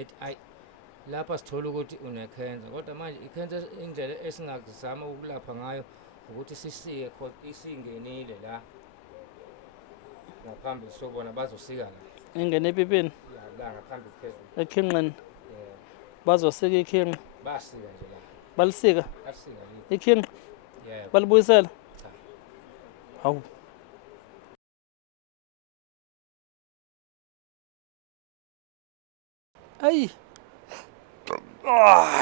ethi ayi lapha sithola ukuthi une-cancer kodwa manje i-cancer indlela esingazama ukulapha ngayo ukuthi sisike isingenile la ngaphambi sobona bazosika la ingene epipini la ngaphambi phezulu ekhinqeni bazosika ikhinqa basika nje la balisika basika ikhinqa yebo balibuyisela cha hawu ayi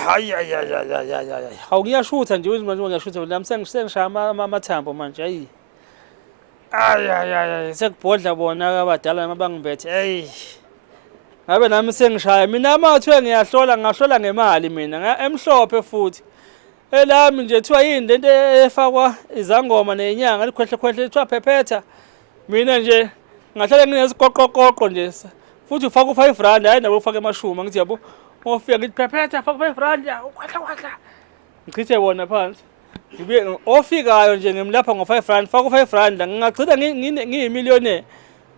hayi hawu ngiyashutha nje manje ngiyashutha nami sengishaya amathambo manje ayi sekubhodla bona abadala noma bangibethe ngabe nami sengishaya mina amathiwe ngahlola ngemali mina emhlophe futhi elami nje kuthiwa yini lento efakwa izangoma nenyanga likhwehle kuthiwa phephetha mina nje ngahlala nginesiqoqoqoqo nje futhi ufaka u5 rand hayi nabo ufaka emashumi ngithi yabo ofika ngithi phephetha faka u5 rand ukhwehla ngichithe bona phansi ngibuye ofikayo nje ngimlapha ngo5 rand faka u5 rand ngingagcina ngiyimillionaire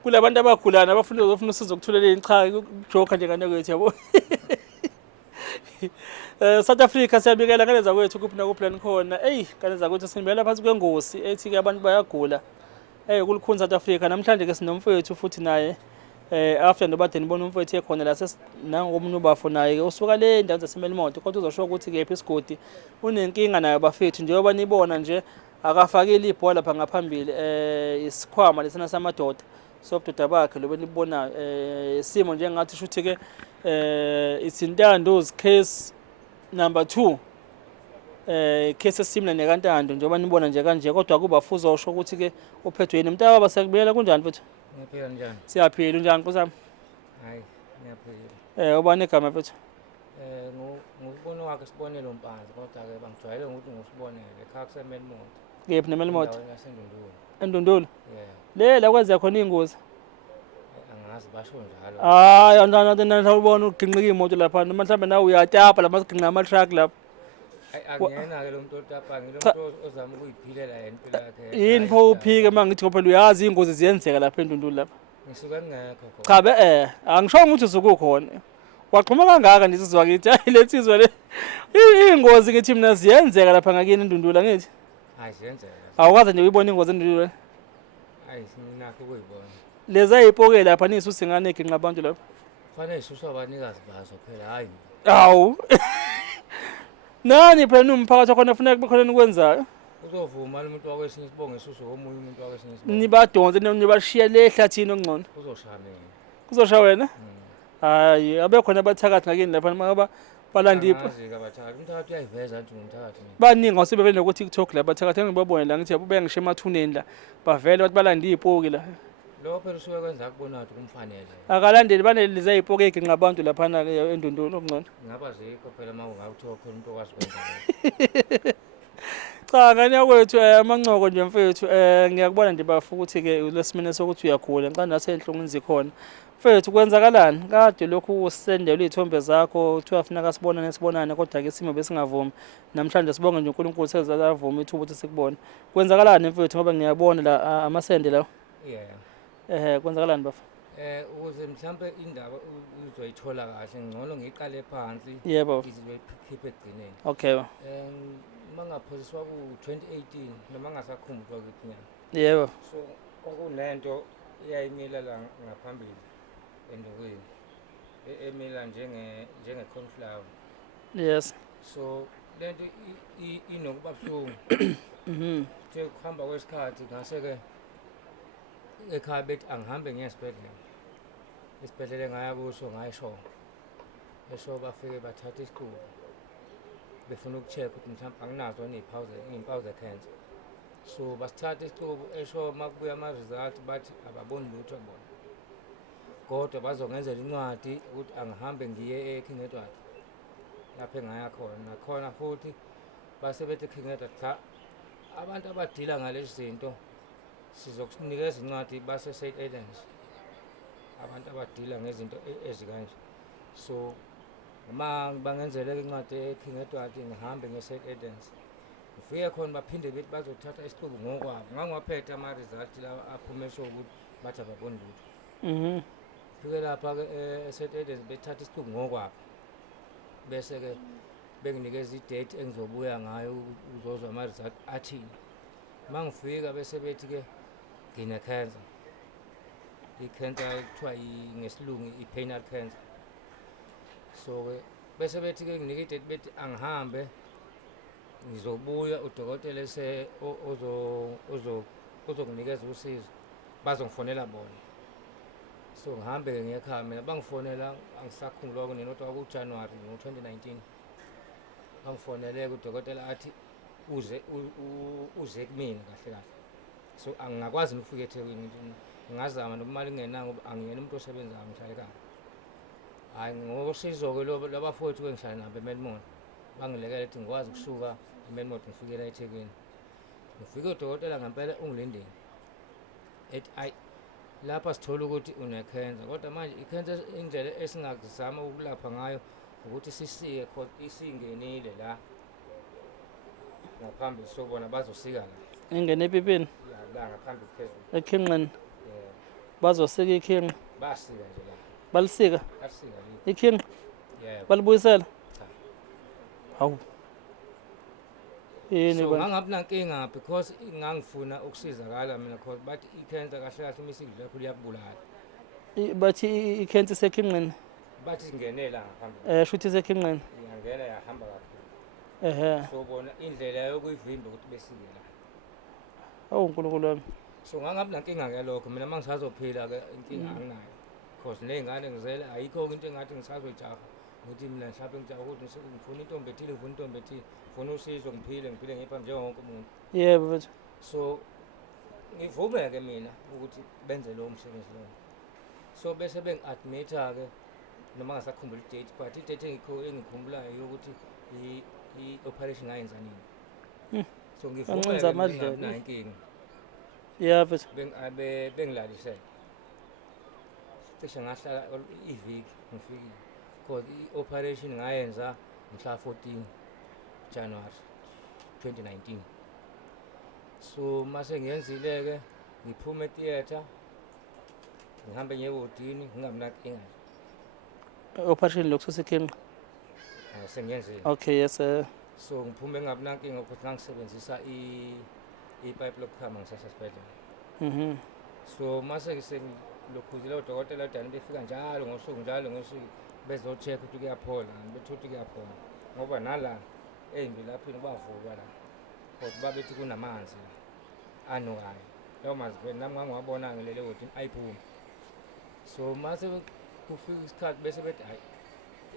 kulabantu abagulana abafuna usizo ukuthulela cha joker nje ngane kwethu yabo South Africa siyabikela ngane zakwethu kuphi nakuphi khona ngane zakwethu sinibela phansi kwengosi ethi ke abantu bayagula kulukhuni South Africa namhlanje ke sinomfowethu futhi naye after nobade nibona umfowethu ekhona la nangomunye ubafo naye ke usuka le ndawo zasemelimoto kodwa uzosho ukuthi kephi isigodi unenkinga naye bafethu njengoba nibona nje akafakile ibhola lapha ngaphambili isikhwama lesina samadoda sobudoda bakhe lobe nibonayo isimo nje ngathi shuthi ke isintando's case number 2 case esimile nekantando njengoba nibona nje kanje kodwa kuba fuzosho ukuthi ke uphethwe yini mntaka basekubuyela kunjani mfethu ngiyaphila njani siyaphila unjani kusami hayi ngiyaphila ubani igama mfethu ngubona wakhe Sibonelo Mpanzi kodwa ke bangijwayele ukuthi ngusibonele ekhaya kusemelimoto kephi nemelimoto yaseNdundulu eNdundulu yeah la kwenzeka khona ingozi angazi basho njalo hayi andana ubona uginqika imoto lapha noma mhlambe nawe uyatapa lamasigqinqa ama-truck lapha angiyena ke lo muntu otapa ngilomuntu ozama ukuyiphilela yena impilo yakhe yini pho uphike mangithi phela uyazi ingozi ziyenzeka lapha eNdundulu lapha ngisuke ngekho cha angishongo ukuthi usukukhona waxhuma kangaka nje sizwa ngithi hayi letsizwe le ingozi ngithi mina ziyenzeka lapha ngakini eNdundulu angithi hayi ziyenzeka awukaze nje uyibona ingozi eNdundulu hayi sinakho ukuyibona lezi ayipoke lapha nisusingane eginqa abantu lapha kufanele isuswe abanikazi bazo phela hayi awu nani phela numphakathi khona kufanele kube khona nikwenzayo uzovuma umuntu wakwesinye isibongo esuswe omunye umuntu wakwesinye isibongo nibadonse nibashiya le ehlathini ongcono kuzoshaya wena hayi abekhona abathakathi ngakini lapha noma balandipho umthakathi uyayiveza nje ngumthakathi baningi awusebevele noku TikTok la bathakathi ngibabone la ngithi yabo bengishe emathuneni la bavele bathi balanda izipoki la lo phela usuke kwenza kubona ukuthi kumfanele akalandeli banele zayipoke eginqa abantu lapha na ke eNdundulu okungcono ngaba zikho phela mawungakuthiwa khona umuntu okwazi kwenza cha ngane yakwethu amancoko nje mfethu ngiyakubona nje bafu ukuthi ke lesimene sokuthi uyagula ngicela nase enhlungwini zikhona mfethu kwenzakalani kade lokhu usendela izithombe zakho kuthiwa afuna kasibonane kodwa ke isimo besingavumi namhlanje sibonga nje uNkulunkulu sezavuma ithuba ukuthi sikubone kwenzakalani mfethu ngoba ngiyabona la amasende lawo kwenzakalani bafu ukuze mhlambe indaba uzoyithola kahle ngcono ngiqale phansi yebo izizoyikhipha egcineni okay mangaphosiswa ku-2018 noma ngasakhumbulwa kithi nyana yebo so kwakunento eyayimila la ngaphambili endukwini emila njenge-cornflower yes so lento inokuba buhlungu nje kuhamba kwesikhathi ngase-ke ekhaya bethi angihambe ngiye esibhedlela ngaya kuso ngayisho esho bafike bathatha isiqubu befuna ukucheck ukuthi mhlawumbe anginazo iy'mpawu ze-cancer so basithatha isiqubu esho makubuya ama-result bathi ababoni lutho bona kodwa bazongenzela incwadi ukuthi angihambe ngiye eKing Edward lapho engaya khona nakhona futhi base bethi eKing Edward cha abantu abadila ngalezi zinto sizokunikeza incwadi base St Edens abantu abadila ngezinto ezikanje so uma bangenzeleka incwadi eKing Edward ngihambe nge-St Edens ngifike khona baphinde bethi bazothatha isiqubu ngokwabo ngangwaphethe ama-result lawa aphume esho ukuthi bathi ababoni lutho fike lapha-ke e-St Edens bethatha isixuku ngokwabo bese-ke benginikeza i-date engizobuya ngayo uzozwa ama-result athini. Uma ngifika bese bethi-ke ngine-cancer, i-cancer kuthiwa ngesilungu i-penile cancer. So-ke bese bethi-ke nginika i-date bethi angihambe ngizobuya udokotela ozokunikeza usizo bazongifonela bona. So ngihambe-ke ngiye ekhaya mina bangifonela angisakhumbula kunenotwa kwakuJanuwari ngo-2019 bangifonele-ke udokotela athi uze kumina kahle kahle. So angingakwazi ukufika eThekwini, ngingazama nokumali kungenayo ngoba angiyena umuntu osebenzayo ngihlala ekhaya. Hhayi ngosizo-ke labafowethu engishaya nabo eMelmont bangilekela ukuthi ngikwazi ukusuka eMelmont ngifikela eThekwini. Ngifike udokotela ngempela ungilindile ethi ayi lapha sithola ukuthi une-cancer kodwa manje i-cancer indlela esingazama ukulapha ngayo ukuthi sisike isingenile la ngaphambi sobona bazosika la. Ingene epipini La ngaphambi phezulu. ekhinqeni bazosika ikhinqa Basika nje la. balisika Basika le. ikhinqa Yebo. balibuyisela. Cha. Hawu yini So ba ngangabi nankinga because ngangifuna ukusizakala mina because bathi i-cancer kahle kahle uma isidla kakhulu iyakubulala. bathi ikhensi sekhinqeni Bathi singenela ngaphambi. shuthi sekhinqeni Iyangena yahamba kakhulu. ehe So bona indlela yokuyivimba ukuthi besike la. awu uNkulunkulu wami So ngangabi nankinga-ke lokho mina mangisazophila-ke inkinga anginayo because ney'ngane ngizele ayikho into engathi ngisazoyijaha ukuthi mina mhlawumbe ngijaha ukuthi ngifuna intombi ethile ngifuna intombi ethile ngifuna usizo ngiphile ngiphambi njengo wonke umuntu. yebo mfethu So ngivume-ke mina ukuthi benze lowo msebenzi lowo. So bese bengi-admit-a-ke noma ngasakhumbula i-date but i-date engikhumbulayo yokuthi i-operation ngayenza nini. So Bancenza amadlozi. ngivumele inkinga ya mfethu bengilalisele cishe ngahlala iviki ngifikile because i-operation ngayenza mhla 14 January 2019. So mase ngiyenzile-ke ngiphume etheatre ngihambe ngiye wodini ngingabi nankinga operation lokususa ikhinqa sengiyenzile. okay yes So ngiphume ngingabi nankinga ukuthi ngangisebenzisa ipipe lokukhama ngisasesibhedlela. So mase ngiselokhuzile udokotela udani befika njalo ngosuku bezo-check ukuthi kuyaphola bethu ukuthi kuyaphola ngoba nala ey'mbilaphini bavulwa la because babethi kunamanzi anukayo lawo mazivele nami ngangiwabona ngilele wodini ayiphume. So mase kufika isikhathi bese bethi hayi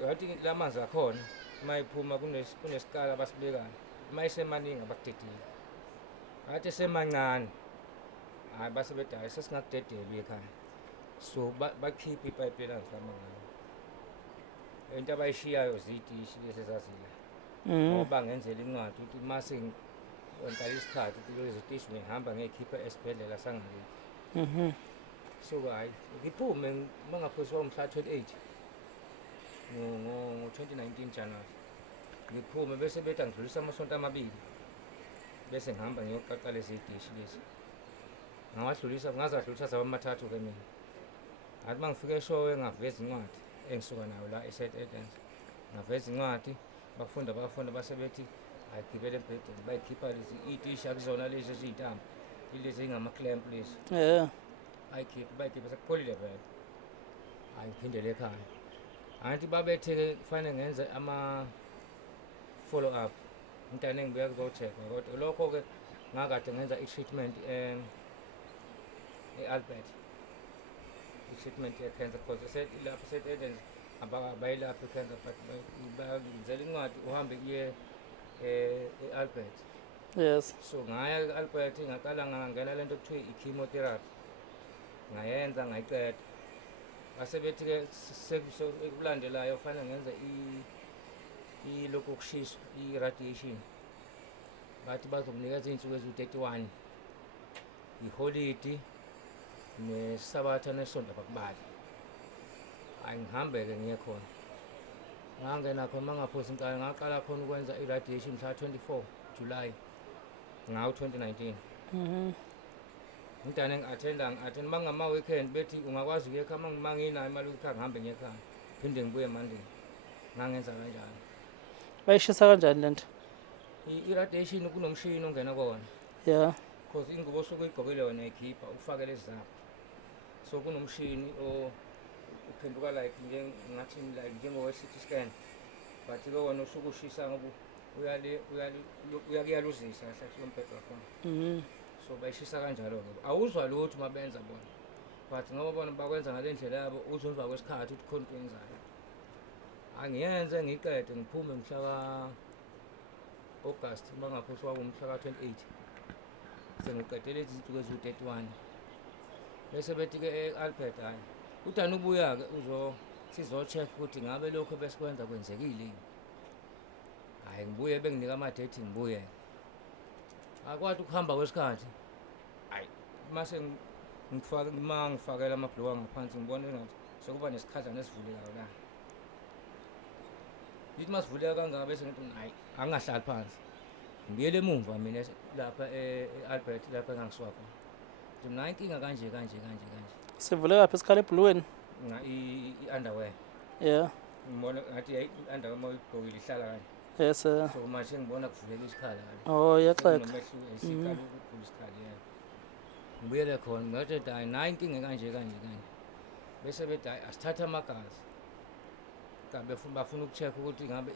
wathi la manzi akhona uma iphuma kunesikala abasibekayo uma isemaningi abakudedile athi esemancane hayi base bethi hayi sesingakudedeli ekhaya. So bakhipha ipayipi elangifama ngayo into abayishiyayo zitishi lesezazila ngoba ngenzela incwadi ukuthi mase ngentala isikhathi ukuthi lezi zitishi ngihamba ngiyikhipha esibhedlela sangakithi. So hayi ngiphume mangaphoyiswa umhla 28 ngo-2019 January ngiphume bese bethi angidlulisa amasonto amabili bese ngihamba ngiyoqaqa lezi dishi lezi ngazadlulisa zaba amathathu-ke mina. Athi uma ngifike eshowe ngaveza incwadi engisuka nayo la e-St Edens ngaveza incwadi bafunda base bethi ayigibele embhedeni bayikhipha lezi iy'tishi akuzona lezi eziyintambo ilezi ey'ngama-clamp lezi bayikhipha sekupholile vele. Hhayi ngiphindele ekhaya angithi babethe-ke kufanele ngenze ama-follow up umntane engibuya kuzo-check-a kodwa lokho-ke ngakade ngenza i-treatment e-Albert i-treatment ye-cancer because lapho St Edens abayilaphi i-cancer but bayenzela incwadi uhambe kuye e-Albert. yes So ngaya e-Albert ngaqala ngangena lento okuthiwa i-chemotherapy ngayenza ngayiqeda base bethi-ke ekulandelayo kufanele ngenza lokhu okushiswa i-radiation bathi bazokunikeza iy'nsuku eziwu-31 iholidi nesabatha nesonto bakubali. Hhayi ngihambe-ke ngiye khona ngangena khona mangaphosi inkala ngaqala khona ukwenza i-radiation mhla 24 July ngawo 2019. ngidane ngi-attend bangama-weekend bethi ungakwazi ukuya ekhaya manginayo imali yokuthi ngihambe ngiye ekhaya phinde ngibuye manje ngangenza kanjalo. bayishisa kanjani le nto? I-radiation kunomshini ongena kona ya because ingubo osuke uyigqokile wena ikhipha ukufake lezi zakho, so kunomshini uphenduka like ngathi like njengowe-CT scan, but-ke wona usuke ushisa ngoba uyakuyaluzisa kahle kulo mbhede wakhona. So bayishisa kanjalo-ke, awuzwa lutho uma benza bona, but ngoba bona bakwenza ngale ndlela yabo uzwa emva kwesikhathi ukuthi khona into yenzayo. Angiyenze ngiqede ngiphume mhla ka-August bangaphosi wabo mhla ka-28 sengiqedele izinsuku eziwu-31 bese bethi-ke e-Albert hhayi udani ubuya-ke sizo-check ukuthi ngabe lokho besikwenza kwenzekile. Hhayi ngibuye benginika ama-date ngibuye akwazi ukuhamba kwesikhathi. Hhayi mase ngifakela amabhuluka ngaphansi ngibona engathi sekuba nesikhadlana esivulekayo la. Lithi masivuleka kangaka bese ngithi hayi angingahlali phansi ngibuyele emumva mina lapha e-Albert lapha engangiswa khona ngithi mina inkinga kanje. sivuleka phi isikhala ebhulukweni? I-underwear ya ngibona ngathi i-underwear uma uyigqokile ihlala kanje. yes So manje ngibona kuvuleka isikhala kanje. oh yaxeka Nomehluko isikhala ukukhulu isikhala yena. Ngibuyele khona ngathi hayi nayi inkinga kanje. Bese bethi hayi asithathe amagazi. Bafuna ukucheck ukuthi ngabe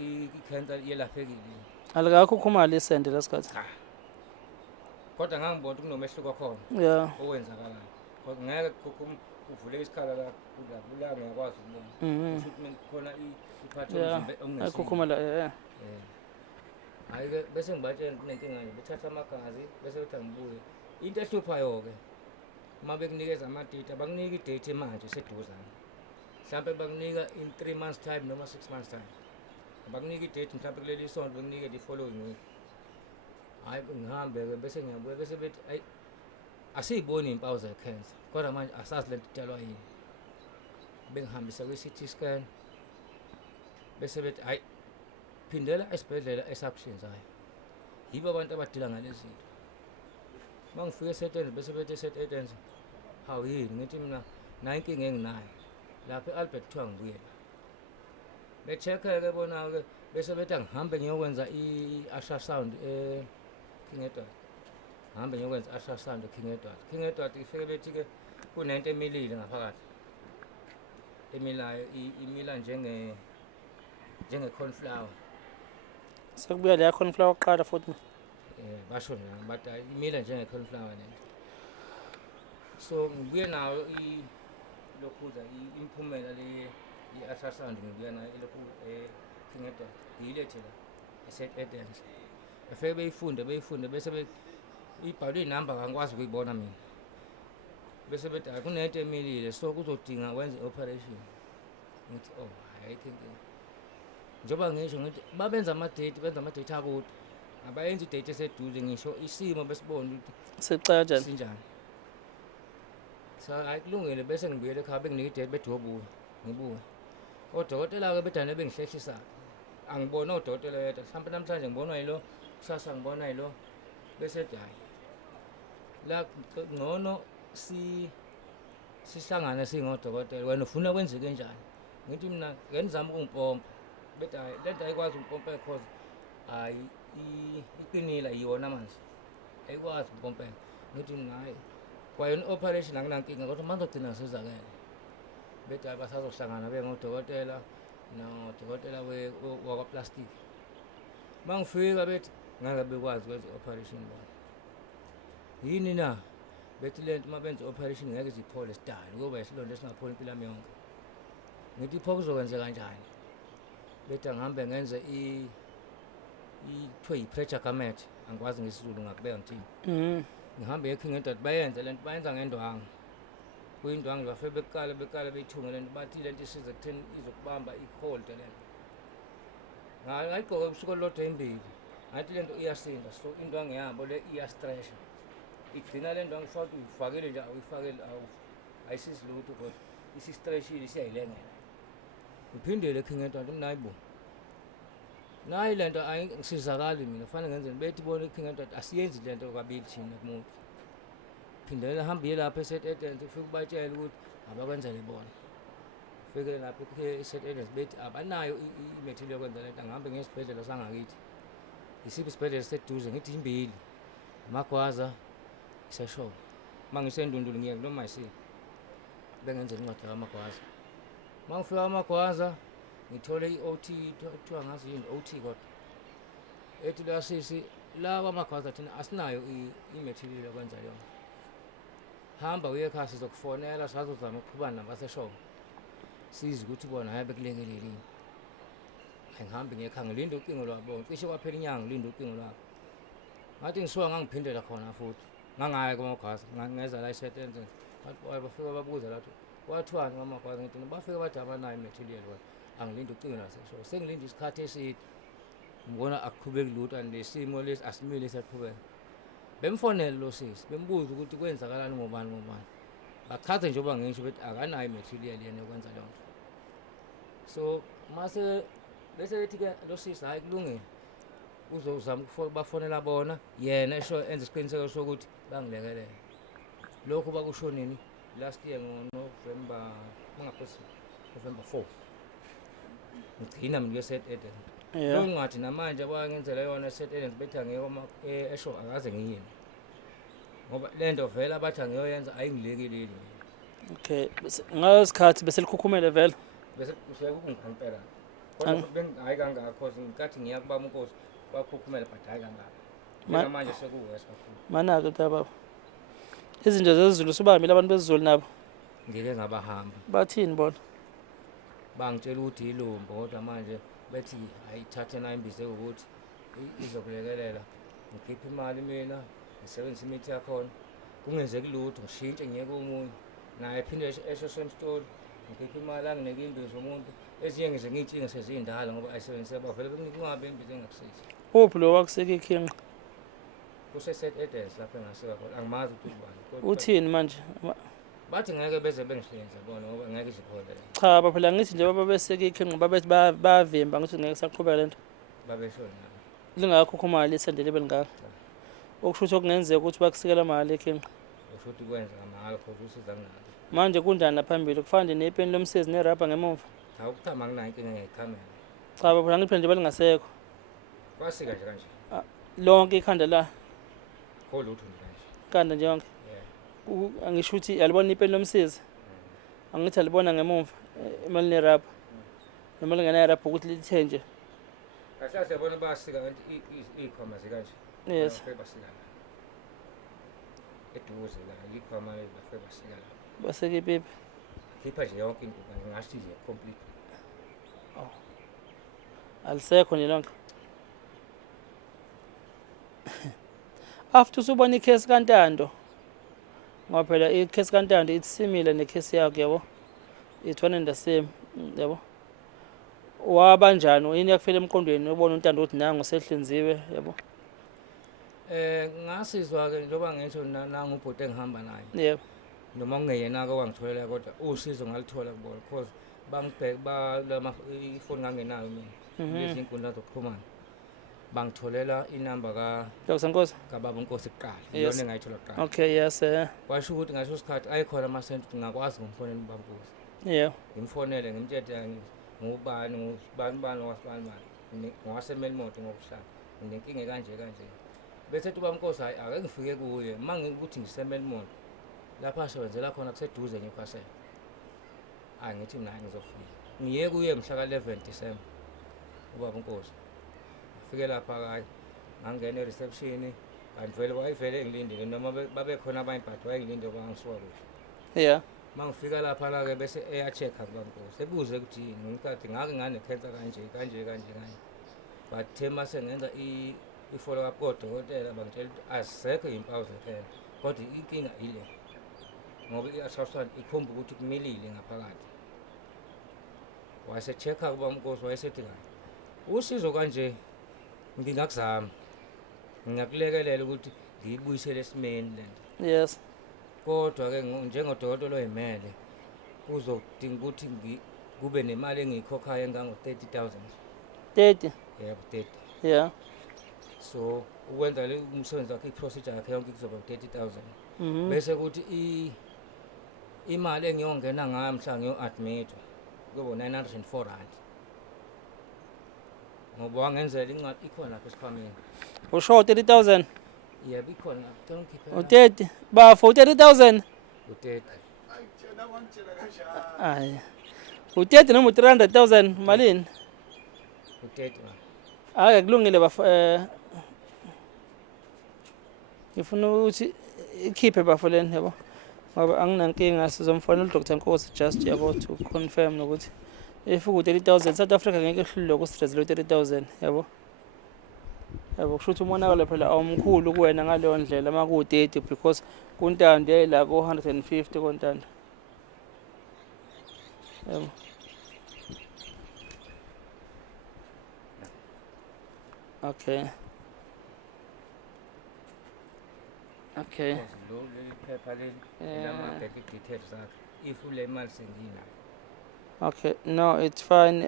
i-cancer yelaphekile. alikakho ukhumala isende lesikhathi? Kodwa ngangibona ukuthi kunomehluko khona ya owenzakalayo. Kodwa ngeke kuvuleke isikhala la ngiyakwazi ukubona. Kusho ukuthi khona iphathi yomzimba ongesinye. akhukhumala Hhayi-ke bese ngibatshela kunenkinga nje bethatha amagazi bese bethi angibuye. Into ehluphayo-ke uma bekunikeza ama-date abakunika i-date manje seduzane. Mhlampe bakunika in 3 months time noma 6 months time. Abakunika i-date mhlampe kuleli sonto bekunike the following week. Hhayi ngihambe-ke bese ngiyabuya bese bethi hayi asiyiboni iy'mpawu ze-cancer kodwa manje asazi lento idalwa yini. Bengihambisa kwi-CT scan bese bethi hayi phindela esibhedlela esakuhlinzayo. Yibo abantu abadila ngalezi zinto. Uma ngifike e-St. Bese bethi e-St. Edens hawu yini ngithi mina nayo inkinga enginayo lapha e-Albert kuthiwa ngibuye la. Be-check-ke bona-ke bese bethi angihambe ngiyokwenza i-ultrasound e-King Edward. Ngihambe ngiyokwenza i-ultrasound e-King Edward. King Edward ifike bethi-ke kunento emilile ngaphakathi. Emilayo imila njenge-cornflower. sekubuya leya cornflower kuqala futhi? Basho nami bathi hayi imila njenge-cornflower lento. So ngibuye nayo lokhuza imiphumela le i-ultrasound ngibuya nayo ilokhu King Edward ngiyilethe la e-St. Edens. Befike beyifunde bese ibhalwe inamba angikwazi ukuyibona mina. Bese bethi hayi kunento emilile so kuzodinga wenze i-operation. Ngithi oh hayi inkinga. Njengoba ngisho ngithi benza ama-date akude. Abayenza i-date eseduze ngisho isimo besibona ukuthi sica kanjani sinjani. So hayi kulungile bese ngibuyele ekhaya benginika i-date bethi wobuya ngibuye. Odokotela-ke bedane bengihlehlisa. Angibona odokotela yedwa mhlawumbe namhlanje ngibonwa yilo kusasa ngibona yilo bese ethi hayi la ngcono sihlangane singodokotela wena ufuna kwenzeke njani. Ngithi mina ngenizama ukungipompa bethi hayi lento ayikwazi ukupompeka because hayi iqinile yona manje ayikwazi ukupompeka. Ngithi mina hayi kwayona i-operation anginankinga kodwa manje ugcina ngisizakele. Bethi hayi basazohlangana bengodokotela nodokotela wakwa-plastic. Uma ngifika bethi ngeke bekwazi ukwenza i-operation bona. Yini na? Bethi lento uma benza i-operation ngeke ziphole sidale kuyoba isilonda esingapholi impilo yami yonke. Ngithi pho kuzokwenzeka kanjani? Bethi angihambe ngenze kuthiwa yi-pressure garment angikwazi ngesizulu ngakubeka ngithini. Ngihambe e-King Edward bayenze lento bayenza ngendwangu. Kuyindwangu bafike bekala beyithunge lento bathi lento isiza ekutheni izokubamba i-cold lento. Ngayigqoka usuku olulodwa embili ngathi lento iyasinda so indwangu yabo le iyastretcha. Igcina le ndwangu futhi uyifakile nje awuyifakile ayisizi lutho kodwa isistretchile siyayilengela. Ngiphindele eKing Edward mina hayibo nayi lento ayingisizakali mina kufanele ngenzeni bethi bona iking endoda asiyenzi lento kabili thina kumuntu phindela hambe lapha eSt Edens ufike ubatshele ukuthi abakwenzele bona ufike lapha eSt Edens bethi abanayo i-material yokwenza lento angihambe ngesibhedlela sangakithi isiphi isibhedlela seduze ngithi imbili Magwaza iseshowe mangisendundulu ngiye noma isiphi bengenzela incwadi kaMagwaza mangifika kaMagwaza ngithole i-OT kuthiwa ngazi yini OT kodwa ethi la sisi la kwaMagwaza thina asinayo i-material yokwenza yona hamba uye ekhaya sizokufonela sazozama ukuqhubana nabaseshowe sizi ukuthi bona hayi bekulekelelini angihambe ngekhaya ngilinde ucingo lwabo cishe kwaphela inyanga ngilinde ucingo lwabo ngathi ngisuka ngangiphindela khona futhi ngangaya kwaMagwaza ngeza la eSt Edens bafika babuza lapho kwathiwani kwaMagwaza ngithi bafika bathi abanayo i-material wona angilinde ucingo laseshowe sengilinde isikhathi eside ngibona akuqhubeki lutho nesimo lesi asimile siyaqhubeka bemfonela lo sisi bembuza ukuthi kwenzakalani ngobani bachaze njengoba ngisho bethi akanayo i-material yena yokwenza leyo nto so mase bese bethi ke lo sisi hayi kulungile uzozama bafonela bona yena esho enze isiqiniseko sokuthi bangilekelela lokho bakusho nini last year ngoNovember November 4 ngigcina mina eSt Edens lo ngathi namanje abangenzela yona eSt Edens bethi angeke esho akaze ngiyini ngoba lento vela bathi angiyoyenza ayingilekeleli okay ngasikhathi bese likhukhumele vela bese kusuke kungikhampela kodwa bengayi kangakho ngikathi ngiyakubamba inkosi bakhukhumela but hayi kangaka manje sekuwesa kakhulu mana-ke baba izinto zezulu subahambile abantu bezulu nabo ngike ngabahamba bathini bona bangitshela ukuthi ilombo kodwa manje bethi ayithathe nayo imbize ukuthi izokulekelela ngikhiphe imali mina ngisebenzise imithi yakhona kungenzeki lutho ngishintshe ngiye komunye naye ephinde esho same story ngikhiphe imali anginike imbizo umuntu ezinye ngize ngiyitshinge sezindala ngoba ayisebenzise bavele kungabe imbizo engakusiza uphi lo wakuseka ikhinga kuseSt Edens lapho engaseka khona angimazi ukuthi ubani uthini manje bathi ngeke beze bengihlenze bona ngoba ngeke izikholele cha baphela ngithi nje babeseka ikhinga babethi bavimba ngithi ngeke saqhubeka lento babesho nami lingakho khumali isendele belingaka okusho ukuthi okungenzeka ukuthi bakusikela imali ikhinga usho ukuthi kwenza ngamalo kodwa usiza ngani manje kunjani naphambili kufana nepeni lomsezi nerabha ngemuva awukuthama nginayo inkinga ngekhamera cha baphela ngithi nje belingasekho kwasika nje kanje lonke ikhanda la kholutho nje kanje ikhanda nje yonke angisho ukuthi alibona ipeni lomsezi angithi alibona ngemuva imali nerabha imali ngenerabha ukuthi lithe nje kahle siyabona basika kanti ikhoma zikanje yes basika eduze la ikhoma bafe basika la baseke ipipi khipha nje yonke into ngingasho nje complete alisekho nje lonke after usubona ikhesi kaNtando ngoba phela ikhesi kaNtando isimile nekhesi yakho yabo it's one and the same yabo wabanjani yini yakufela emqondweni ubona uNtando ukuthi nangu sehlinziwe yabo ngasizwa ke njengoba ngisho nangu ubhuti engihamba naye yebo noma kungeyena ke wangitholela kodwa usizo ngalithola kubona because bangibheka ifoni ngangenayo mina lezi inkundla zokuxhumana bangitholela inamba Dr. Nkosi kababa Nkosi kuqala iyona engayithola kuqala okay yes kwasho ukuthi ngasho isikhathi ayikhona amasenti ngakwazi ngomfonela ubaba Nkosi yeah ngimfonele ngimtshela ngubani wasibani ngowasemelimoto ngokuhlala nginenkinga kanje bese ubaba Nkosi hayi ake ngifike kuye mangikuthi ngisemelimoto lapha asebenzela khona kuseduze eNewcastle angithi mina ngizofika ngiye kuye mhla ka 11 December ubaba Nkosi ngifike lapha hayi ngangena ereception kanti vele wayivele engilindile noma babe khona abanye but wayengilinde kwangisuka kuhle yeah mangifika lapha la ke bese eya-check-a kubaba Nkosi ebuze ukuthi yini ngikathi ngake ngane-cancer kanje but thema sengenza i-follow up kodokotela bangitshela ukuthi azisekho iy'mpawu ze-cancer kodwa inkinga ile ngoba i-ultrasound ikhomba ukuthi kumilile ngaphakathi wase-check-a kubaba Nkosi wayesethi kahle usizo kanje ngingakuzama ngingakulekelela ukuthi ngiyibuyisele esimeni lento yes kodwa ke njengodokotela oyimele uzodinga ukuthi kube nemali engiyikhokhayo engango 30,000 30. yebo 30. Yeah. So ukwenza le umsebenzi wakhe i-procedure yakhe yonke kuzoba 30,000. Mhm. Bese kuthi imali engiyongena ngayo mhla ngiyo-admit kuba 904 rand. Ngoba wangenzela incwadi ikhona lapha esikhwameni. Usho 30,000. Yebo ikhona lapha. Cela ungikhiphele. U30. Bafo u30,000. U30. Hayi. U30 noma u300,000 malini? U30 man. Ake kulungile bafo ngifuna ukuthi ikhiphe bafo leni yabo. Ngoba anginankinga sizomfonela uDr Nkosi just yabo to confirm ukuthi if u30,000 South Africa ngeke ehlulwe ukusirezela u30,000 yabo. Yabo kusho ukuthi umonakalo phela awumkhulu kuwena ngaleyo ndlela maku30 because kuntando yayila ko 150 kontando. Yabo. Okay. Okay. Lo leli phepha leli elama-bank details zakhe. If ule mali senginayo. Okay, no, it's fine.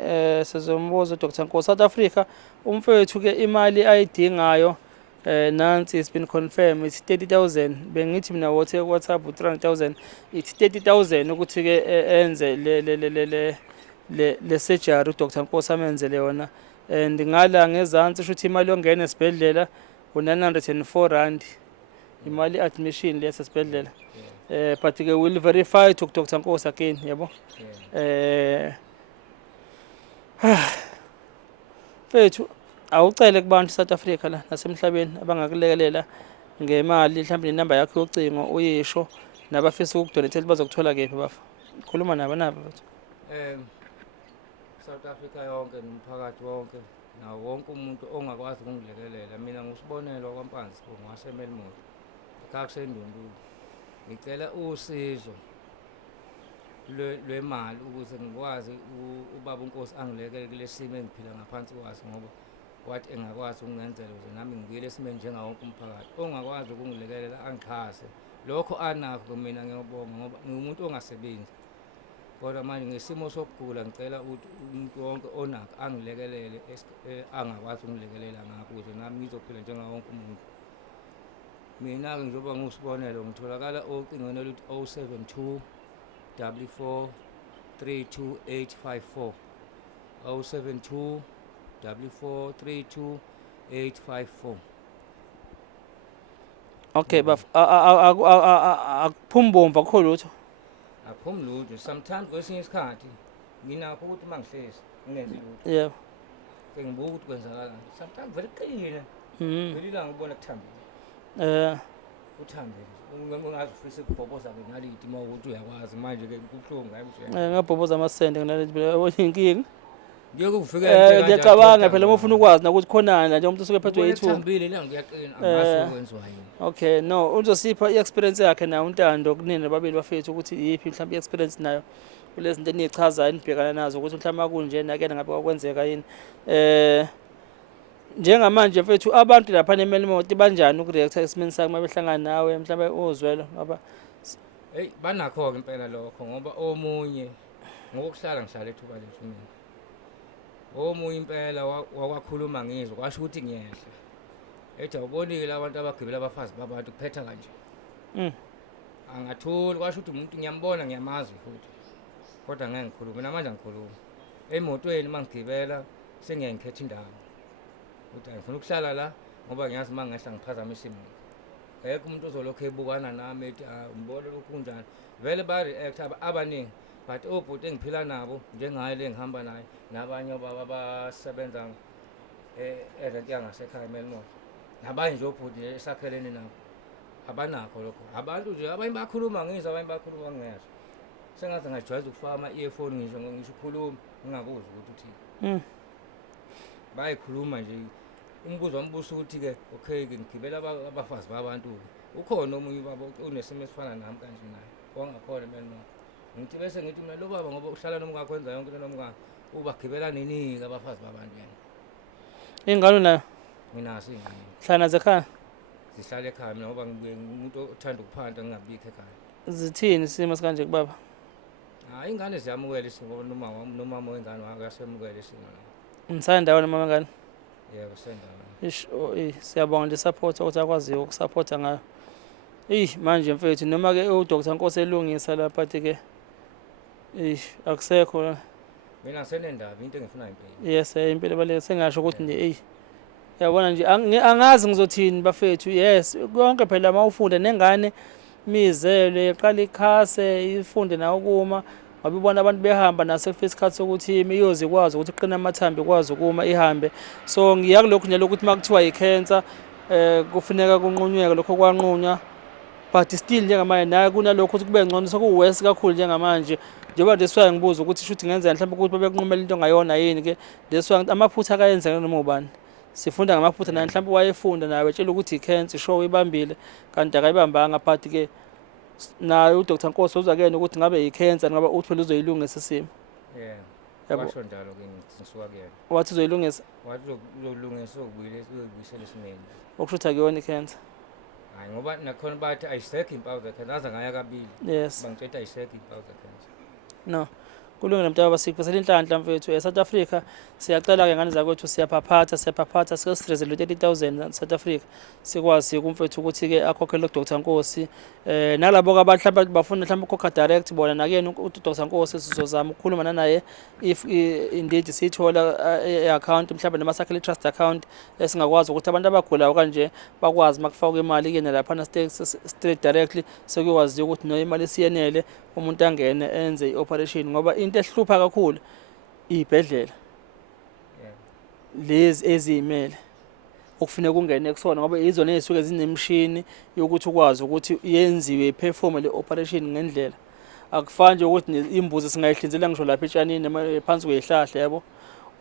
Sizombuza uDr Nkosi. South Africa, umfowethu ke imali ayidingayo nansi it's been confirmed it's 30,000. Bengithi mina WhatsApp u300,000. It's 30,000 ukuthi ke enze le surgery uDr Nkosi amenzele yona. And ngala ngezansi ukuthi imali yongena esibhedlela u904 rand. Imali admission lesibhedlela. But ke will verify to Dr Nkosi again yabo. Fethu awucele kubantu South Africa la nasemhlabeni abangakulekelela ngemali mhlawumbe inamba yakho yocingo uyisho nabafisa ukudonate bazokuthola kephi bafa. Khuluma nabo mfethu. South Africa yonke nomphakathi wonke nawo wonke umuntu ongakwazi ukungilekelela mina ngusibonelo kwaMpanzi ngaseMelmore. Ekhaya kuseNdundulu. Ngicela usizo lwemali ukuze ngikwazi ubaba uNkosi angilekele kule simo engiphila ngaphansi kwaso ngoba wathi engakwazi ukungenzela ukuze nami ngibuyele esimeni njengawo wonke umphakathi. Ongakwazi ukungilekelela angichase lokho anakho mina ngiyabonga ngoba ngiwumuntu ongasebenzi. Kodwa manje ngesimo sokugula ngicela ukuthi umuntu wonke onakho angilekelele angakwazi ukungilekelela ngakho ukuze nami ngizophila njengawo wonke umuntu. Mina-ke njengoba ngusibonelo ngitholakala ocingweni oluthi 072 44 32854 072 44 32854. Okay baf akuphumbomva akho lutho. Aphumi lutho. Sometimes kwesinye isikhathi nginakho ukuthi mangihlezi ngingenzi lutho. Yebo. Sengibuka ukuthi kwenzakalani. Sometimes vele qine. Velila ngibona kuthambile. Uthambile. Ungazi ufisa ukubhoboza ke nalithi mawukuthi uyakwazi manje ke kubuhlungu hayi mshaya. Ngabhoboza amasende kunalethi phela inkingi. Ngiyokuvukela ngiyacabanga phela uma ufuna ukwazi ukuthi khonana nje umuntu usuke ephethwe yithu. Uthambile la ngiyaqina angazi ukwenziwa yini. Okay, no, uzosipha i-experience yakhe na uNtando kunina babili bafethu ukuthi yipi mhlawumbe i-experience nayo kulezi zinto enichazayo nibhekana nazo ukuthi mhlawumbe kunje nakena ngabe kwakwenzeka yini. Njengamanje mfethu abantu lapha eMelmore banjani ukureacta esimeni sakhe mabehlangana nawe mhlawumbe uzwelo ngoba hey banakho ke impela lokho ngoba omunye ngokuhlala ngihlala ethuba lethu mina. Omunye impela wakwakhuluma ngizwe kwasho ukuthi ngiyehla. Ethi awubonile abantu abagibela abafazi babantu kuphetha kanje. Angathuli kwasho ukuthi umuntu ngiyambona ngiyamazi futhi. Kodwa ngeke ngikhulume namanje ngikhuluma. Emotweni mangigibela sengiyangikhetha indawo. Uthi ngifuna ukuhlala la ngoba ngiyazi mangehla ngiphazamisa imoto. Ekho umuntu ozolokho ebukana nami ethi umbone lokhu kunjani. Vele ba react abaningi but obhuti engiphila nabo njengaye le ngihamba naye nabanye abasebenza erent yangasekhaya eMelmore. Nabanye nje obhuti esakhelene nabo. Abanakho lokho. Abantu nje abanye bakhuluma ngizwe abanye bakhuluma ngingezwa. Sengathi ngajwayeza ukufaka ama-earphone ngisho ukukhuluma ngingabuzi ukuthi uthini. Bayikhuluma nje umbuzo wambuso ukuthi ke okay ke ngigibela abafazi babantu ke ukhona omunye baba unesimo esifana nami kanje naye wangakhona eMelmore. Ngithi bese ngithi mina lo baba ngoba uhlala nomngaka kwenza yonke into nomngaka ubagibela nini ke abafazi babantu yena. ingane nayo Nginaso ingane. hlana zekhaya Zihlala ekhaya mina ngoba ngimuntu othanda ukuphanda ngingabikho ekhaya. zithini isimo sikanje kubaba? Ingane ziyamukela isimo noma wengane wakasemukela isimo. Nisayindaweni mama ngani? yebo sendaweni. Ish, siyabonga le support ukuthi akwaziyo ukusupporta ngayo. Manje mfethu noma-ke uDr Nkosi elungisa lapha but-ke akusekho. Mina ngisenendaba into engifuna impilo. Yes, impilo ebalulekile sengasho ukuthi nje yabona nje angazi ngizothini bafethu. Yes, konke phela mawufunda nengane mizele iqala ikhase ifunde nawo kuma ngoba ibona abantu behamba naso kufika isikhathi sokuthi iyoze ikwazi ukuthi iqine amathambo ikwazi ukuma ihambe. So ngiyakulokhu nje lokuthi makuthiwa i-cancer kufuneka kunqunyeke lokho kwanqunywa, but still njengamanje naye kunalokho ukuthi kube ngcono sokuwesi kakhulu njengamanje. Njengoba ndeswayo ngibuza ukuthi shuthi ngenzeka mhlawumbe ukuthi babekunqumela into ongayona yini ke ndeswayo amaphutha akayenzeka noma ubani. Sifunda ngamaphutha naye mhlawumbe wayefunda naye betshela ukuthi i-cancer show ibambile kanti akayibambanga, but ke naye uDr Nkosi uzakena ukuthi ngabe i-cancer ngabe uthole uzoyilungisa isimo. Yebo. Washo njalo ke ngisuka kuyena. Wathi uzoyilungisa? Wathi uzolungisa ukubuyisela esimeni. Okusho akuyona i-cancer. Hayi ngoba nakhona bathi ayisekho impawu ze-cancer, aza ngaya kabili. Yes. Bangitshela ayisekho impawu ze-cancer. No. Kulungile mntaba sikuphisela inhlanhla mfethu. eSouth Africa siyacela-ke ngane zakwethu siyaphaphatha sikesirezele 30,000 South Africa sikwazi kumfethu ukuthi-ke akhokhele uDr Nkosi. Nalabo-ke mhlawumbe bafuna mhlawumbe ukhokha direct bona nakuyena uDr Nkosi sizozama ukukhuluma naye if indeed siyithola i-account mhlawumbe noma sakhele i-trust account esingakwazi ukuthi abantu abagulayo kanje bakwazi makufakwa imali kuyena laphana straight directly sekwazi ukuthi no imali siyenele umuntu angene enze i-operation ngoba into ehlupha kakhulu ibhedlela lezi ezimele okufuneka kungene kusona ngoba izona ezisuke zinemshini yokuthi ukwazi ukuthi yenziwe perform le operation ngendlela. Akufani nje ukuthi imbuzi singayihlinzela ngisho lapha etshanini phansi kwezihlahla yabo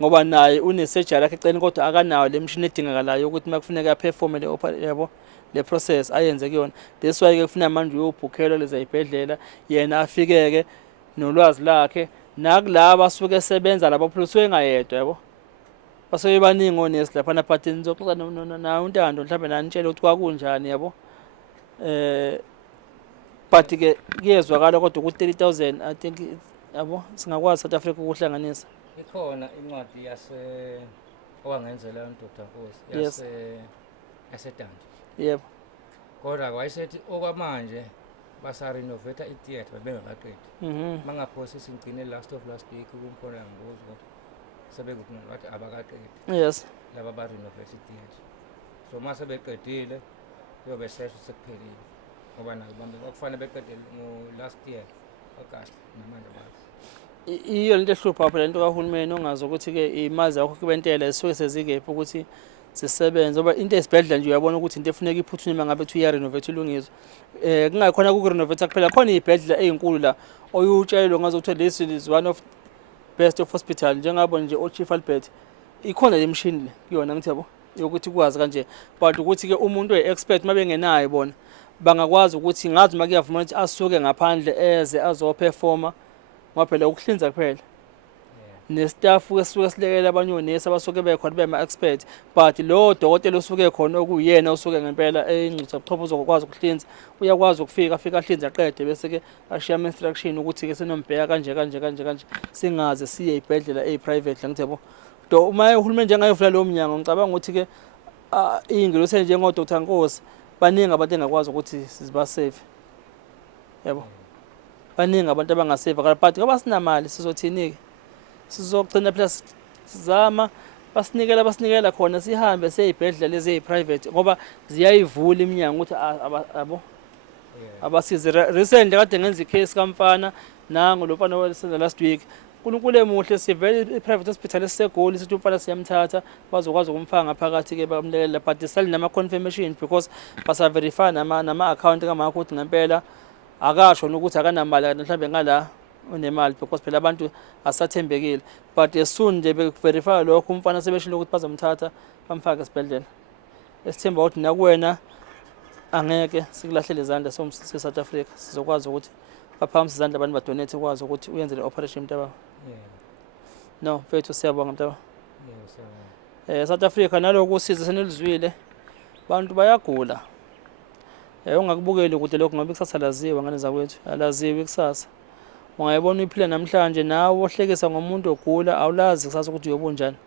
ngoba naye une-surgery yakhe eceleni kodwa akanayo le mshini edingakalayo ukuthi makufuneka aperform yabo le process ayenze kuyona. That's why ke kufuneka manje uyobhukhelwa lezi izibhedlela yena afike-ke nolwazi lakhe nakulaba asuke esebenza labo phela engayedwa yabo basuke baningi onesi laphana but nizoxoxa na uNtando mhlawumbe nanitshele ukuthi kwakunjani yabo. But ke kuyezwakala kodwa ukuthi 30,000 I think yabo singakwazi South Africa ukuhlanganisa. Ikhona incwadi owangenzela uDr Nkosi yaseDandi. Yebo. Kodwa wayesethi okwamanje basa-renovate i-theatre bengakaqedi. Mangaphosi singcine last week kumkhona ngibuzo sebekukhona bathi abakaqedi. Yes. Laba ba-renovate i-theatre. So mase beqedile kuyobe sesho sekuphelile. Ngoba nabo bakufanele beqedele last year August namanje bathi. Iyo lento ehlupha phela into kahulumeni ongazi ukuthi-ke imali zakho kubentela zisuke sezikephi ukuthi sisebenze ngoba into esibhedlela nje uyabona ukuthi into efuneka iphuthume ngabe kuthi iya-renovate ilungiswe. Kungakhona kuku-renovate kuphela khona iy'bhedlela ey'nkulu la oyutshelwe ngazo ukuthi this is one of best of hospital njengabo nje o-Chief Albert ikhona le mshini le kuyona ngithi yabo yokuthi kwazi kanje, but ukuthi-ke umuntu oyi-expert uma bengenayo bona bangakwazi ukuthi ngazi uma kuyavuma ukuthi asuke ngaphandle eze azoperforma ngoba phela ukuhlinza kuphela nestaff esuke silekela abanye onesi abasuke bekhona bema-expert, but lo dokotela osuke khona okuyena osuke ngempela engcitha buchopho uzokwazi ukuhlinza uyakwazi ukufika ahlinze aqede bese-ke ashiya ama-instruction ukuthi-ke senombheka kanje singaze siye ey'bhedlela eyi-private ngithi yabo. Uma uhulumeni njengayovula lowo mnyango ngicabanga ukuthi-ke iy'ngelosi njengo-Dr Nkosi baningi abantu engakwazi ukuthi sizibaseve yabo, baningi abantu abangaseva but ngoba sinamali sizothini-ke sizogcina phela sizama basinikela khona sihambe seyibhedlela lezi eyi-private ngoba ziyayivula iminyango ukuthi abo abasize. Recently kade ngenza i-case kamfana nangu lo mfana wasenza last week. uNkulunkulu emuhle sivele i-private hospital esiseGoli sithi umfana siyamthatha bazokwazi ukumfaka ngaphakathi-ke bamlekelela, but sali nama-confirmation because basa-verify nama-account kamakho ukuthi ngempela akasho nokuthi akanamali mhlawumbe ngala unemali because phela abantu asathembekile, but as soon nje be-verify lokho umfana sebeshilo ukuthi bazomthatha bamfake esibhedlela. Esithemba ukuthi nakuwena angeke sikulahlele izandla se-South Africa sizokwazi ukuthi baphakamisa izandla abantu badonate ukwazi ukuthi uyenze le operation mntaba. No mfethu siyabonga mntaba. South Africa naloko usizo senelizwile abantu bayagula. Ungakubukeli ukuthi lokho ngoba ikusasa laziwa ngane zakwethu alaziwi ikusasa. Ungayibona uyiphila namhlanje nawe ohlekisa ngomuntu ogula awulazi kusasa ukuthi uyobunjani.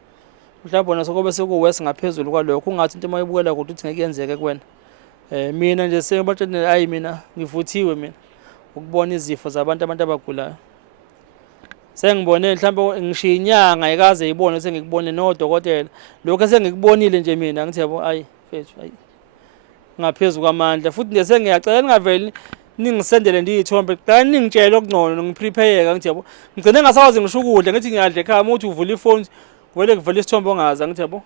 mhlawumbe wona sokobe sekuwesi ngaphezulu kwalokho ungathi into mayibukela kude uthi ngeke yenzeke kuwena. Mina nje sengibatshela hayi mina ngivuthiwe mina ukubona izifo zabantu abagulayo. Sengibone mhlawumbe ngishiya inyanga ikaze ibone sengikubone nodokotela. Lokho esengikubonile nje mina ngithi yabo ayi mfethu ayi ngaphezulu kwamandla futhi nje sengiyacela ningaveli ningisendele ndiyithombe qala ningitshela okungcono ngiprepare ngithi yabo ngigcine ngasakwazi ngisho ukudla ngithi ngiyadla ekhaya umuntu uvula ifoni vele kuvela isithombe ongaza ngithi yabo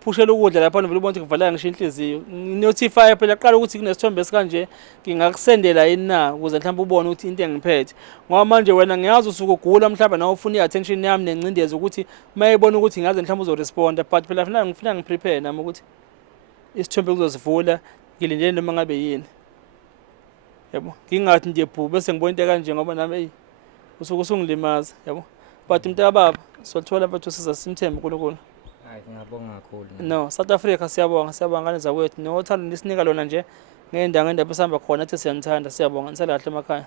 phushela ukudla lapha vele ubona ukuthi kuvala ngisho inhliziyo notify phela qala ukuthi kunesithombe esikanje ngingakusendela yini na ukuze mhlawumbe ubone ukuthi into engiphethe ngoba manje wena ngiyazi usuku ugula mhlawumbe nawe ufuna i-attention yami nencindezi ukuthi mayibona ukuthi ngaze mhlawumbe uzoresponda but phela ngifuna ngiprepare nami ukuthi isithombe kuzosivula ngilindele noma ngabe yini yabo ngingathi nje bhu bese ngibona into kanje ngoba nami usuke usungilimaza yabo but mntakababa sothola mfethu siza simthembe uNkulunkulu. Hayi ngiyabonga kakhulu. No, South Africa siyabonga ngane zakwethu nothando nisinika lona nje ngendaba esihamba khona ethi siyanithanda siyabonga nisalahle emakhaya.